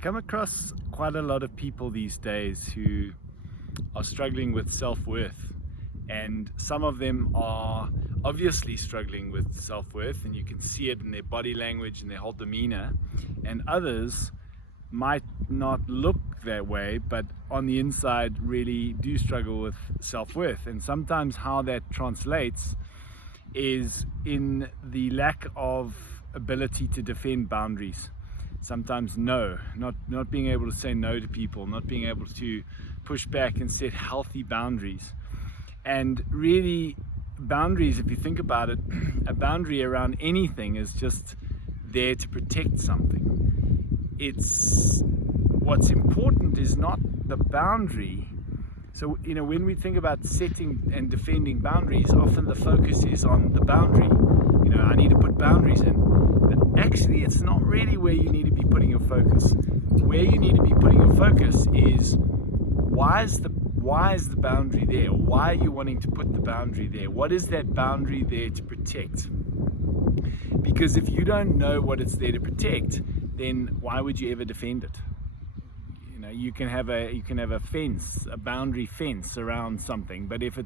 come across quite a lot of people these days who are struggling with self-worth, and some of them are obviously struggling with self-worth, and you can see it in their body language and their whole demeanor, and others might not look that way, but on the inside really do struggle with self-worth. And sometimes how that translates is in the lack of ability to defend boundaries. Sometimes not being able to say no to people, not being able to push back and set healthy boundaries. And really, boundaries, if you think about it, a boundary around anything is just there to protect something. It's what's important is not the boundary. So, when we think about setting and defending boundaries, often the focus is on the boundary. I need to put boundaries in. But actually, it's not really where you need to be putting your focus. Where you need to be putting your focus is why is the boundary there? Why are you wanting to put the boundary there? What is that boundary there to protect? Because if you don't know what it's there to protect, then why would you ever defend it? You can have a fence, a boundary fence around something, but if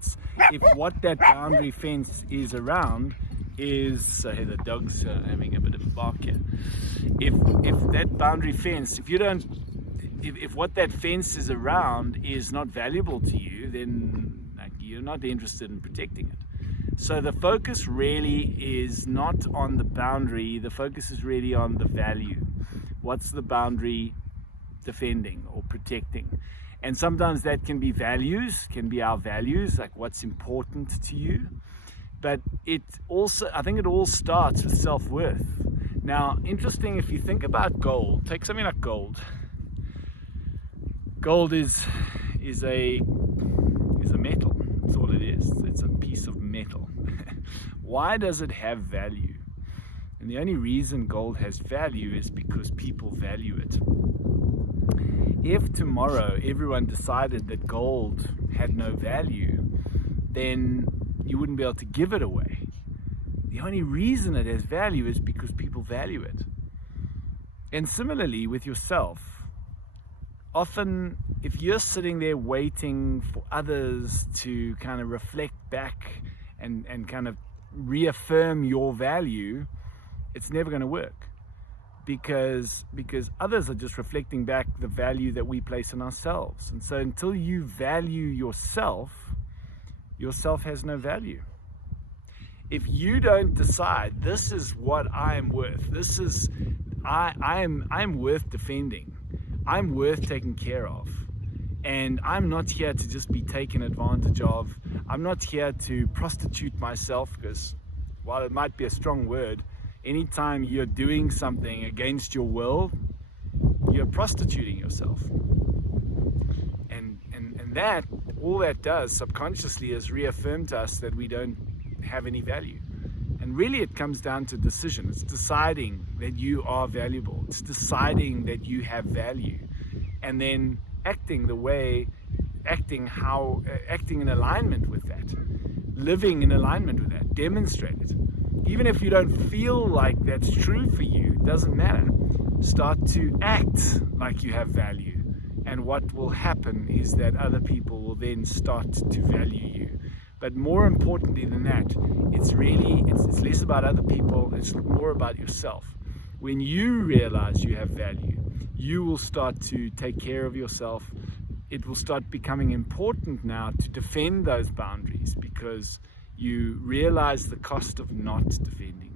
what that boundary fence is around is, so here the dogs are having a bit of a bark here. If that boundary fence, if what that fence is around is not valuable to you, then you're not interested in protecting it. So the focus really is not on the boundary, the focus is really on the value. What's the boundary defending or protecting? And sometimes that can be values, can be our values, like what's important to you. But I think it all starts with self-worth. Now, interesting, if you think about gold, take something like gold. Gold is a metal. That's all it is. It's a piece of metal. Why does it have value? And the only reason gold has value is because people value it. If tomorrow everyone decided that gold had no value, then you wouldn't be able to give it away. The only reason it has value is because people value it. And similarly with yourself, often if you're sitting there waiting for others to kind of reflect back and kind of reaffirm your value, it's never going to work. Because others are just reflecting back the value that we place on ourselves. And so until you value yourself has no value. If you don't decide, this is what I am worth, I'm worth defending, I'm worth taking care of, and I'm not here to just be taken advantage of, I'm not here to prostitute myself, because while it might be a strong word, anytime you're doing something against your will, you're prostituting yourself. And that, all that does subconsciously is reaffirm to us that we don't have any value. And really it comes down to decision. It's deciding that you are valuable. It's deciding that you have value. And then acting in alignment with that. Living in alignment with that. Demonstrate it. Even if you don't feel like that's true for you, it doesn't matter. Start to act like you have value. And what will happen is that other people will then start to value you. But more importantly than that, it's less about other people, it's more about yourself. When you realize you have value, you will start to take care of yourself. It will start becoming important now to defend those boundaries, because you realize the cost of not defending.